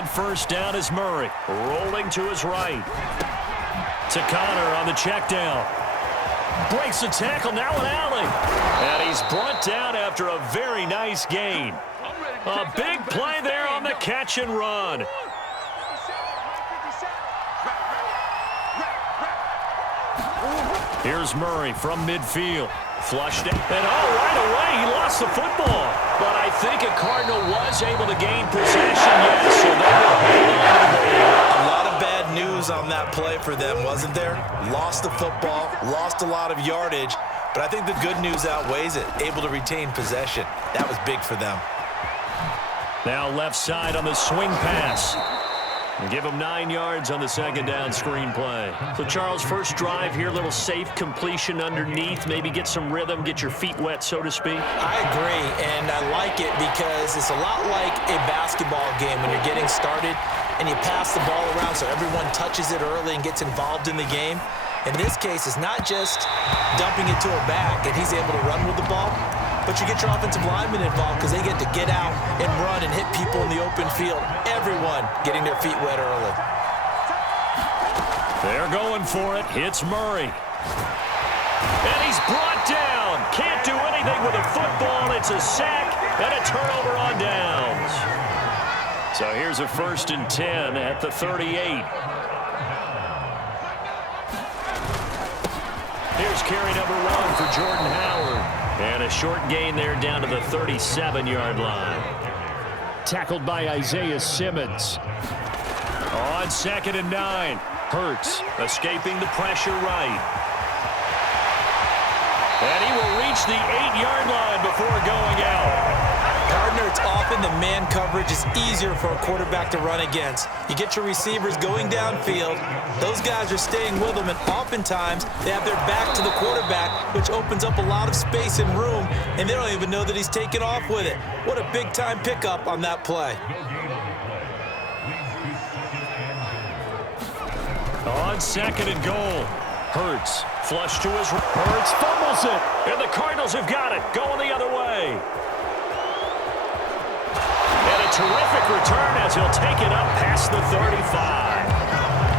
on first down is Murray. Rolling to his right. To Connor on the check down. Breaks the tackle, now an alley. And he's brought down after a very nice gain. A big play there on the catch and run. Here's Murray from midfield. Flushed it. And right away, he lost the football. But I think a Cardinal was able to gain possession, yes, so they will hold on to the ball. A lot of bad news on that play for them, wasn't there? Lost the football, lost a lot of yardage, but I think the good news outweighs it. Able to retain possession. That was big for them. Now left side on the swing pass. Give him 9 yards on the second down screen play. So, Charles, first drive here, little safe completion underneath. Maybe get some rhythm, get your feet wet, so to speak. I agree, and I like it because it's a lot like a basketball game when you're getting started and you pass the ball around so everyone touches it early and gets involved in the game. In this case, it's not just dumping it to a back and he's able to run with the ball, but you get your offensive linemen involved because they get to get out and run and hit people in the open field. Everyone getting their feet wet early. They're going for it. Hits Murray. And he's brought down. Can't do anything with a football. It's a sack and a turnover on downs. So here's a 1st and 10 at the 38. Here's carry number 1 for Jordan Howard. And a short gain there down to the 37-yard line. Tackled by Isaiah Simmons. On 2nd and 9. Hurts escaping the pressure right. And he will reach the 8-yard line before going out. Partner, it's often the man coverage is easier for a quarterback to run against. You get your receivers going downfield. Those guys are staying with them, and oftentimes they have their back to the quarterback, which opens up a lot of space and room, and they don't even know that he's taken off with it. What a big-time pickup on that play. On 2nd and goal. Hurts flush to his right. Hurts fumbles it, and the Cardinals have got it. Going the other way. And a terrific return as he'll take it up past the 35.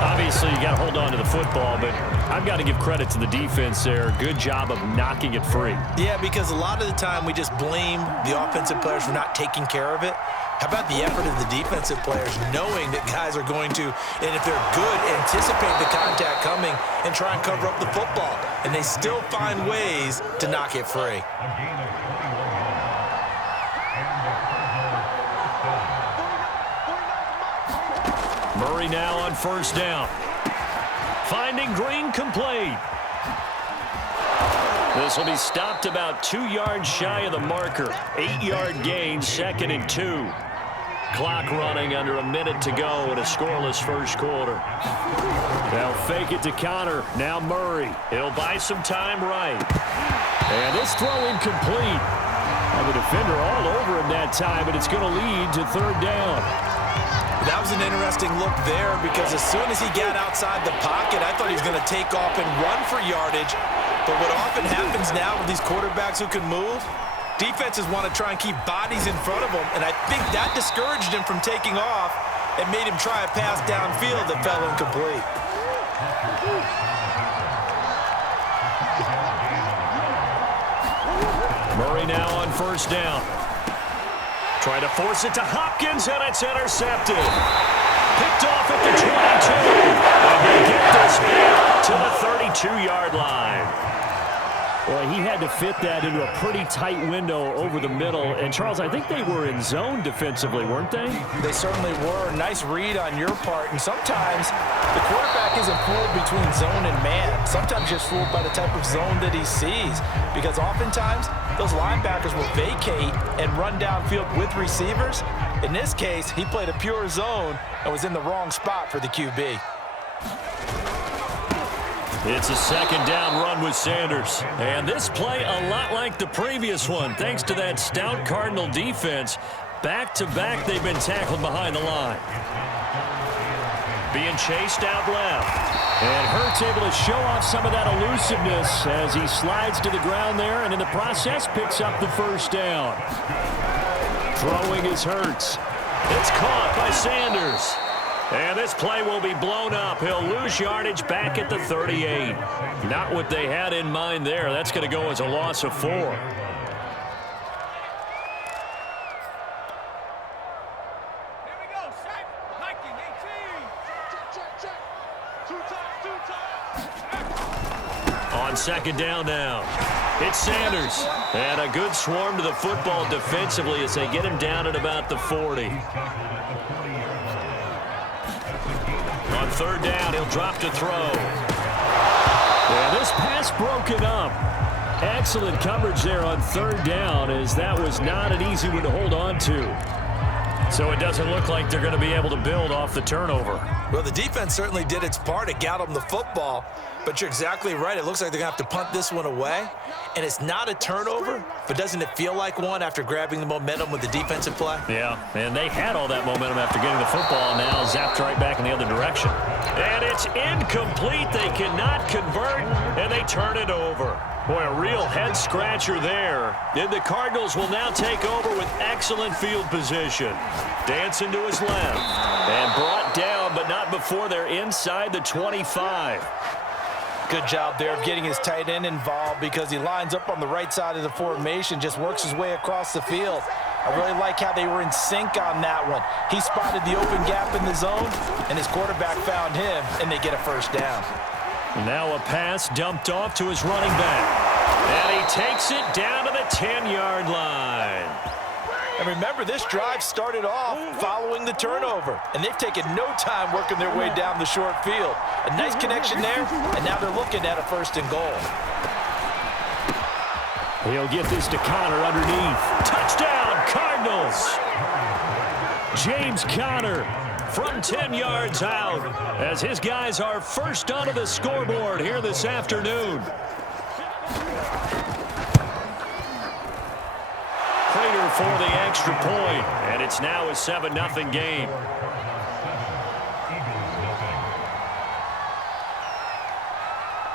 Obviously, you got to hold on to the football, but I've got to give credit to the defense there. Good job of knocking it free. Yeah, because a lot of the time we just blame the offensive players for not taking care of it. How about the effort of the defensive players knowing that guys are going to, and if they're good, anticipate the contact coming and try and cover up the football. And they still find ways to knock it free. Murray now on 1st down. Finding Green complete. This will be stopped about 2 yards shy of the marker. 8-yard gain, 2nd and 2. Clock running under a minute to go in a scoreless first quarter. They'll fake it to Connor. Now Murray. He'll buy some time right. And this throw incomplete. And the defender all over him that time, but it's going to lead to 3rd down. That was an interesting look there because as soon as he got outside the pocket, I thought he was going to take off and run for yardage. But what often happens now with these quarterbacks who can move, defenses want to try and keep bodies in front of them, and I think that discouraged him from taking off and made him try a pass downfield that fell incomplete. Murray now on 1st down. Try to force it to Hopkins, and it's intercepted. Picked off at the 22. And they get this back to the 32-yard line. Well, he had to fit that into a pretty tight window over the middle. And, Charles, I think they were in zone defensively, weren't they? They certainly were. Nice read on your part. And sometimes the quarterback isn't fooled between zone and man. Sometimes just fooled by the type of zone that he sees. Because oftentimes those linebackers will vacate and run downfield with receivers. In this case, he played a pure zone and was in the wrong spot for the QB. It's a 2nd down run with Sanders. And this play a lot like the previous one, thanks to that stout Cardinal defense. Back-to-back, they've been tackled behind the line. Being chased out left. And Hurts able to show off some of that elusiveness as he slides to the ground there, and in the process picks up the 1st down. Throwing is Hurts. It's caught by Sanders. And this play will be blown up. He'll lose yardage back at the 38. Not what they had in mind there. That's going to go as a loss of 4. On second down now, it's Sanders. And a good swarm to the football defensively as they get him down at about the 40. On third down, he'll drop to throw. Yeah, this pass broken up. Excellent coverage there on third down, as that was not an easy one to hold on to. So it doesn't look like they're going to be able to build off the turnover. Well, the defense certainly did its part. It got them the football. But you're exactly right. It looks like they're going to have to punt this one away. And it's not a turnover, but doesn't it feel like one after grabbing the momentum with the defensive play? Yeah, and they had all that momentum after getting the football, and now zapped right back in the other direction. And it's incomplete. They cannot convert, and they turn it over. Boy, a real head-scratcher there. And the Cardinals will now take over with excellent field position. Dancing to his left. And brought down, but not before they're inside the 25. Good job there of getting his tight end involved, because he lines up on the right side of the formation, just works his way across the field. I really like how they were in sync on that one. He spotted the open gap in the zone, and his quarterback found him, and they get a first down. Now a pass dumped off to his running back. And he takes it down to the 10-yard line. And remember, this drive started off following the turnover, and they've taken no time working their way down the short field. A nice connection there, and now they're looking at a 1st and goal. He'll get this to Conner underneath. Touchdown, Cardinals! James Conner from 10 yards out, as his guys are first onto the scoreboard here this afternoon. Prater for the extra point, and it's now a 7-0 game.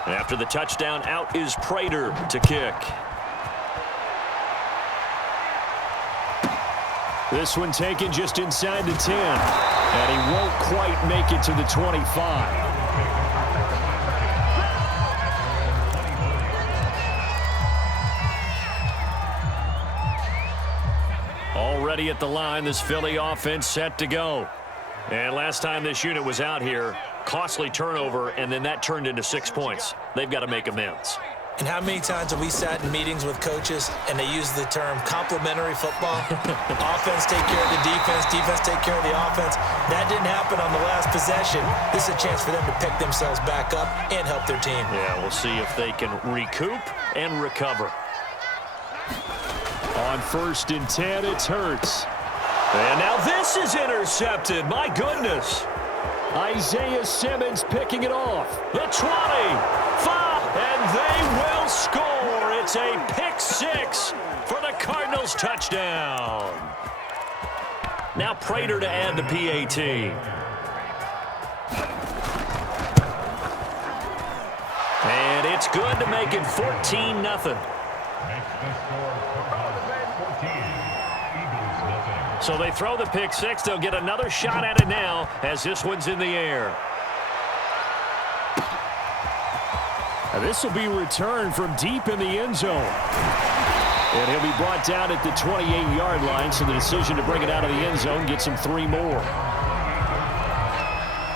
After the touchdown, out is Prater to kick. This one taken just inside the 10, and he won't quite make it to the 25. Already at the line, this Philly offense set to go. And last time this unit was out here, costly turnover, and then that turned into 6 points. They've got to make amends. And how many times have we sat in meetings with coaches and they use the term complementary football? Offense take care of the defense, defense take care of the offense. That didn't happen on the last possession. This is a chance for them to pick themselves back up and help their team. Yeah, we'll see if they can recoup and recover. On 1st and 10, it's Hurts. And now this is intercepted. My goodness. Isaiah Simmons picking it off. The 20, 5, and they will score. It's a pick 6 for the Cardinals touchdown. Now Prater to add the PAT. And it's good to make it 14-0. So they throw the pick 6. They'll get another shot at it now as this one's in the air. Now this will be returned from deep in the end zone. And he'll be brought down at the 28-yard line, so the decision to bring it out of the end zone gets him 3 more.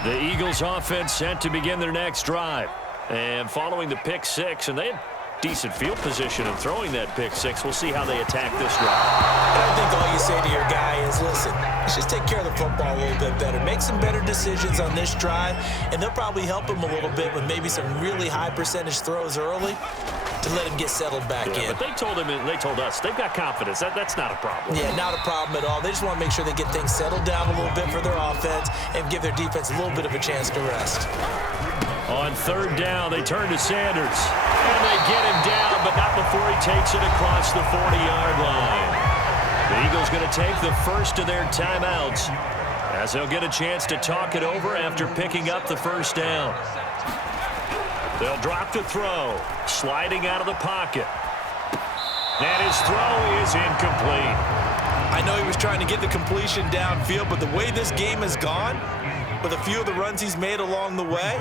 The Eagles offense set to begin their next drive. And following the pick 6, and they had decent field position of throwing that pick 6. We'll see how they attack this drive. And I think all you say to your guy is, listen, let's just take care of the football a little bit better. Make some better decisions on this drive, and they'll probably help him a little bit with maybe some really high percentage throws early to let him get settled back in. But they told him, and they told us, they've got confidence. That's not a problem. Yeah, not a problem at all. They just want to make sure they get things settled down a little bit for their offense and give their defense a little bit of a chance to rest. On 3rd down, they turn to Sanders. And they get him down, but not before he takes it across the 40-yard line. The Eagles going to take the first of their timeouts as they'll get a chance to talk it over after picking up the first down. They'll drop to throw, sliding out of the pocket. And his throw is incomplete. I know he was trying to get the completion downfield, but the way this game has gone, with a few of the runs he's made along the way,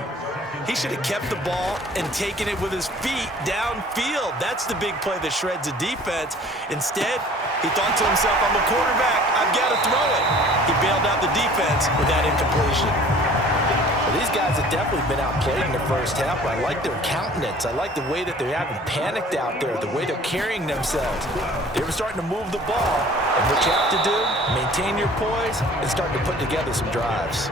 he should have kept the ball and taken it with his feet downfield. That's the big play that shreds a defense. Instead, he thought to himself, I'm a quarterback, I've got to throw it. He bailed out the defense with that incompletion. Well, these guys have definitely been outplayed in the first half, but I like their countenance. I like the way that they haven't panicked out there, the way they're carrying themselves. They were starting to move the ball, and what you have to do, maintain your poise and start to put together some drives.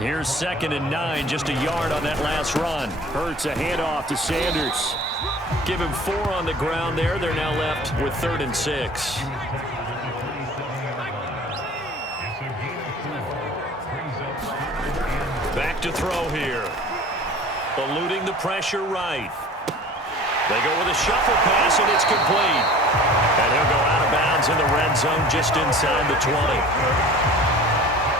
Here's 2nd and 9, just a yard on that last run. Hurts a handoff to Sanders. Give him 4 on the ground there. They're now left with 3rd and 6. Back to throw here. Eluding the pressure right. They go with a shuffle pass, and it's complete. And he'll go out of bounds in the red zone just inside the 20.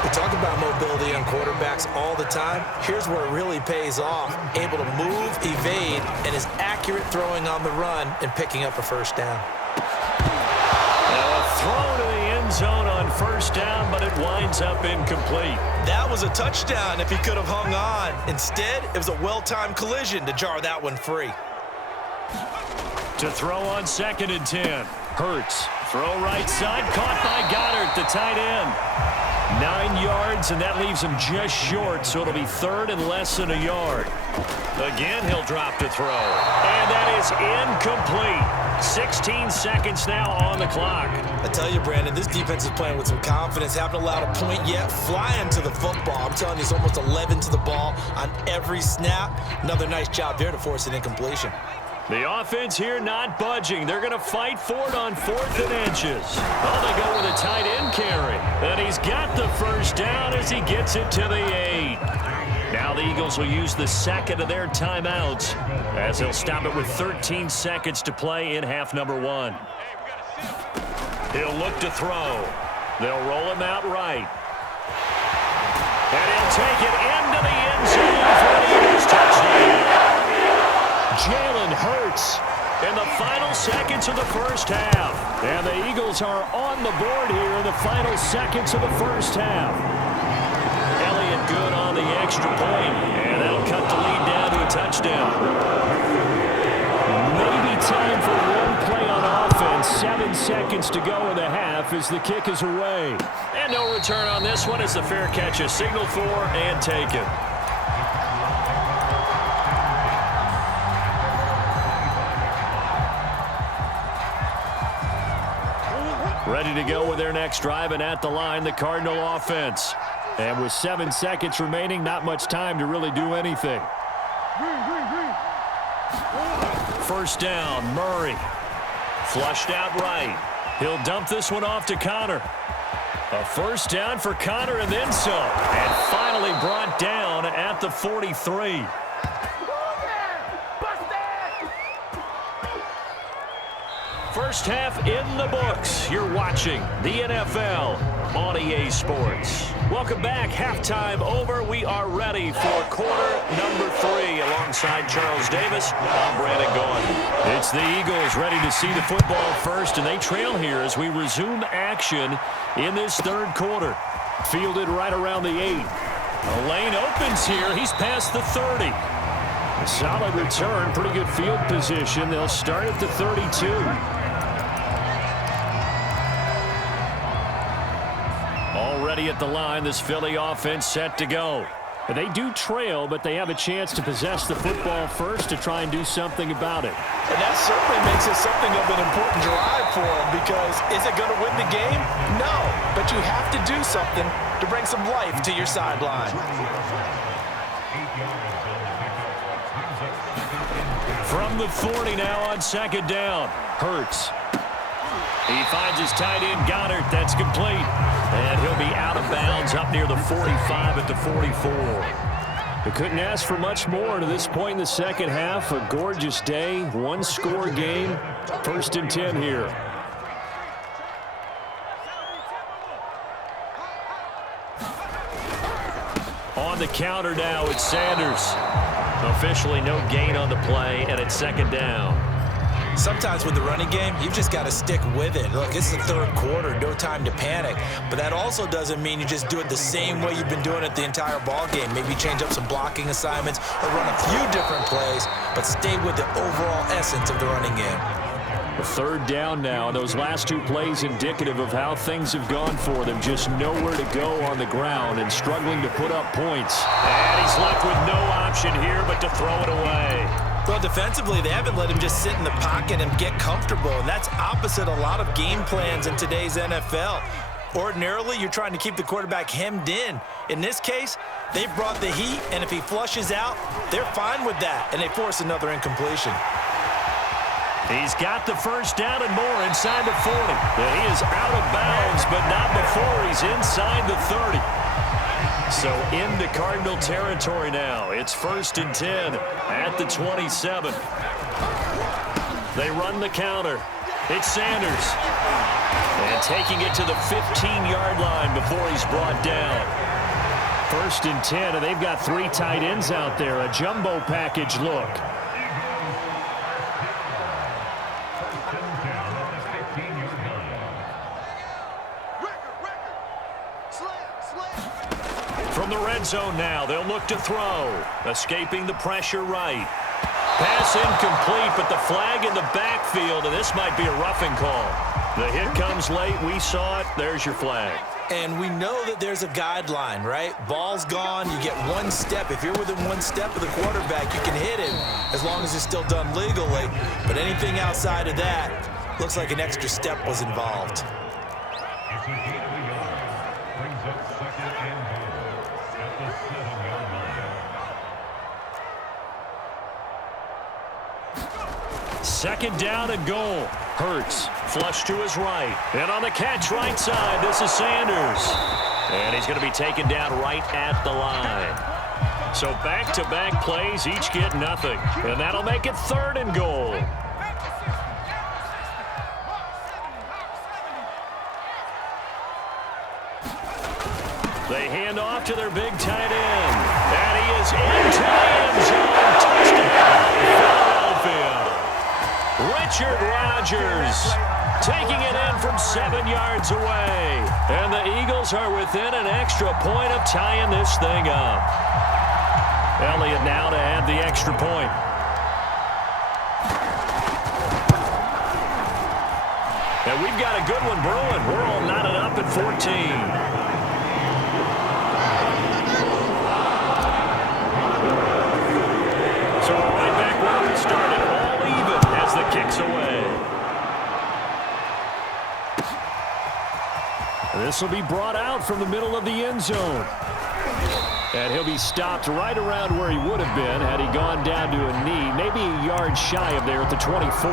We talk about mobility on quarterbacks all the time. Here's where it really pays off. Able to move, evade, and is accurate throwing on the run and picking up a first down. A throw to the end zone on first down, but it winds up incomplete. That was a touchdown if he could have hung on. Instead, it was a well-timed collision to jar that one free. To throw on 2nd and 10. Hurts. Throw right side. Caught by Goddard, the tight end. 9 yards, and that leaves him just short, so it'll be 3rd and less than a yard. Again, he'll drop to throw. And that is incomplete. 16 seconds now on the clock. I tell you, Brandon, this defense is playing with some confidence. Haven't allowed a point yet. Flying to the football. I'm telling you, it's almost 11 to the ball on every snap. Another nice job there to force an incompletion. The offense here not budging. They're going to fight for it on 4th and inches. Oh, they go with a tight end carry. And he's got the first down as he gets it to the 8. Now the Eagles will use the 2nd of their timeouts as they'll stop it with 13 seconds to play in half number 1. He'll look to throw. They'll roll him out right. And he'll take it into the end zone for the Eagles touchdown. Jalen Hurts in the final seconds of the first half. And the Eagles are on the board here in the final seconds of the first half. Elliott good on the extra point, and that'll cut the lead down to a touchdown. Maybe time for one play on offense. 7 seconds to go in the half as the kick is away. And no return on this one as the fair catch is signaled for and taken. Ready to go with their next drive, and at the line, the Cardinal offense. And with 7 seconds remaining, not much time to really do anything. First down, Murray. Flushed out right. He'll dump this one off to Connor. A first down for Connor and then some. And finally brought down at the 43. First half in the books. You're watching the NFL on EA Sports. Welcome back. Halftime over. We are ready for quarter number 3. Alongside Charles Davis, I'm Brandon Gaudin. It's the Eagles ready to see the football first, and they trail here as we resume action in this 3rd quarter. Fielded right around the 8. A lane opens here. He's past the 30. A solid return. Pretty good field position. They'll start at the 32. Already at the line, this Philly offense set to go. And they do trail, but they have a chance to possess the football first to try and do something about it. And that certainly makes it something of an important drive for them, because is it going to win the game? No, but you have to do something to bring some life to your sideline. From the 40 now on 2nd down. Hurts. He finds his tight end, Goddard. That's complete. And he'll be out of bounds up near the 45 at the 44. They couldn't ask for much more to this point in the second half. A gorgeous day, 1-score game. 1st and 10 here. On the counter now, it's Sanders. Officially no gain on the play, and it's 2nd down. Sometimes with the running game, you've just got to stick with it. Look, it's the third quarter, no time to panic. But that also doesn't mean you just do it the same way you've been doing it the entire ball game. Maybe change up some blocking assignments or run a few different plays, but stay with the overall essence of the running game. A third down now. Those last two plays indicative of how things have gone for them. Just nowhere to go on the ground and struggling to put up points. And he's left with no option here but to throw it away. Well, defensively, they haven't let him just sit in the pocket and get comfortable, and that's opposite a lot of game plans in today's NFL. Ordinarily, you're trying to keep the quarterback hemmed in. In this case, they brought the heat, and if he flushes out, they're fine with that, and they force another incompletion. He's got the first down and more inside the 40. He is out of bounds, but not before he's inside the 30. So into Cardinal territory now. It's 1st and 10 at the 27. They run the counter. It's Sanders. And taking it to the 15-yard line before he's brought down. 1st and 10, and they've got 3 tight ends out there. A jumbo package look. From the red zone now, they'll look to throw. Escaping the pressure right. Pass incomplete, but the flag in the backfield, and this might be a roughing call. The hit comes late. We saw it. There's your flag. And we know that there's a guideline, right? Ball's gone. You get one step. If you're within one step of the quarterback, you can hit him as long as it's still done legally. But anything outside of that looks like an extra step was involved. Second down and goal. Hurts, flush to his right. And on the catch right side, this is Sanders. And he's going to be taken down right at the line. So back-to-back plays, each get nothing. And that'll make it 3rd and goal. They hand off to their big tight end. And he is into the end zone. Touchdown, Philadelphia. Richard Rodgers taking it in from 7 yards away. And the Eagles are within an extra point of tying this thing up. Elliott now to add the extra point. And we've got a good one brewing. We're all knotted up at 14. So we're right back where we started. All even as the kick's away. This will be brought out from the middle of the end zone. And he'll be stopped right around where he would have been had he gone down to a knee, maybe a yard shy of there at the 24.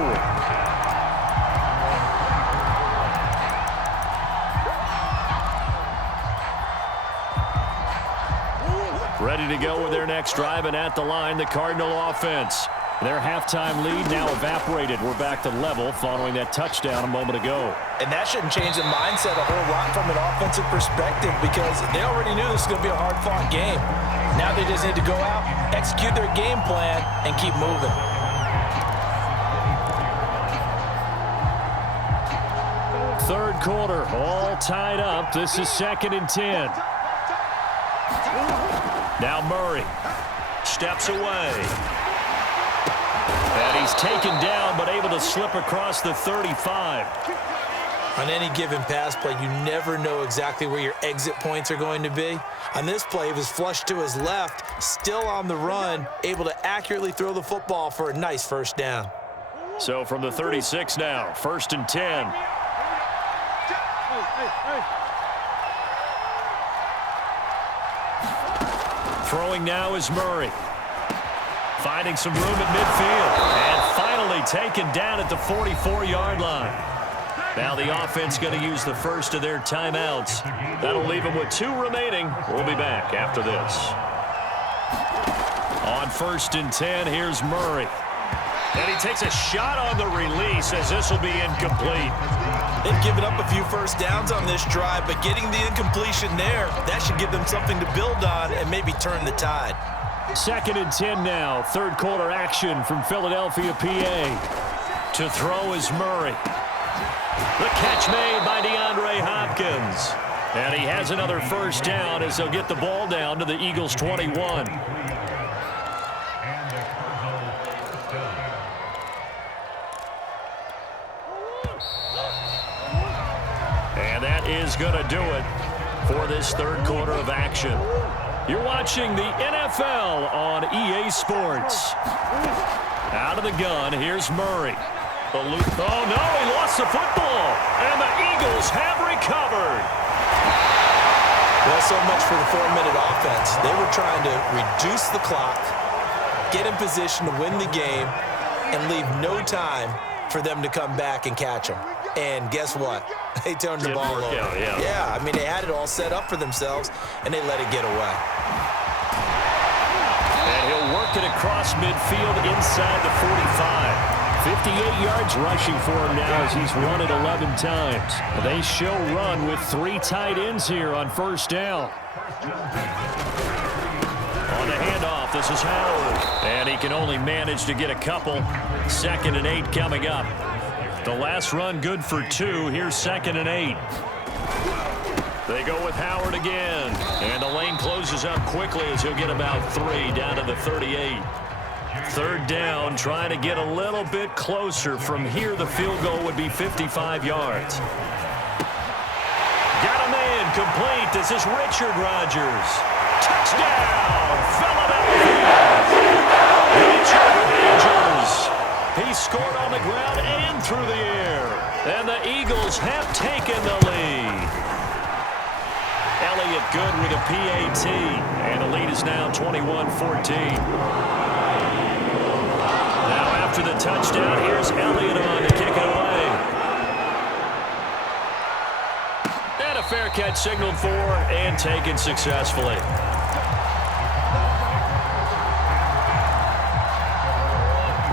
Ready to go with their next drive, and at the line, the Cardinal offense. Their halftime lead now evaporated. We're back to level following that touchdown a moment ago. And that shouldn't change the mindset a whole lot from an offensive perspective because they already knew this was going to be a hard-fought game. Now they just need to go out, execute their game plan, and keep moving. Third quarter, all tied up. This is 2nd and 10. Now Murray steps away. And he's taken down, but able to slip across the 35. On any given pass play, you never know exactly where your exit points are going to be. On this play, he was flushed to his left, still on the run, able to accurately throw the football for a nice first down. So from the 36 now, 1st and 10. Throwing now is Murray. Finding some room at midfield. And finally taken down at the 44-yard line. Now the offense going to use the first of their timeouts. That'll leave them with 2 remaining. We'll be back after this. On 1st and 10, here's Murray. And he takes a shot on the release as this will be incomplete. They've given up a few first downs on this drive, but getting the incompletion there, that should give them something to build on and maybe turn the tide. 2nd and 10 now. Third quarter action from Philadelphia, PA. To throw is Murray. The catch made by DeAndre Hopkins. And he has another first down as they'll get the ball down to the Eagles' 21. And that is going to do it for this third quarter of action. You're watching the NFL on EA Sports. Out of the gun, here's Murray. Oh, no, he lost the football. And the Eagles have recovered. Well, so much for the 4-minute offense. They were trying to reduce the clock, get in position to win the game, and leave no time for them to come back and catch them. And guess what? They turned the ball over. Yeah, I mean, they had it all set up for themselves, and they let it get away. And he'll work it across midfield inside the 45. 58 yards rushing for him now as he's run it 11 times. They show run with 3 tight ends here on first down. On the handoff, this is Howard. And he can only manage to get a couple. 2nd and 8 coming up. The last run good for 2. Here's 2nd and 8. They go with Howard again. And the lane closes up quickly as he'll get about 3 down to the 38. 3rd down, trying to get a little bit closer. From here, the field goal would be 55 yards. Got him in, complete. This is Richard Rodgers. Touchdown, Philadelphia. Richard Rodgers. He scored on the ground and through the air. And the Eagles have taken the lead. Elliott good with a PAT. And the lead is now 21-14. After the touchdown, here's Elliott on to kick it away. And a fair catch signaled for and taken successfully.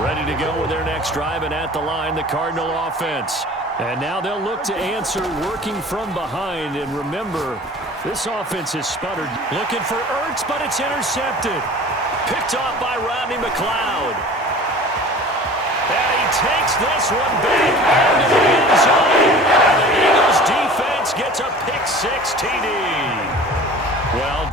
Ready to go with their next drive, and at the line, the Cardinal offense. And now they'll look to answer working from behind. And remember, this offense has sputtered. Looking for Ertz, but it's intercepted. Picked off by Rodney McLeod. And he takes this one back into the end zone. And the Eagles defense gets a pick-6 TD. Well,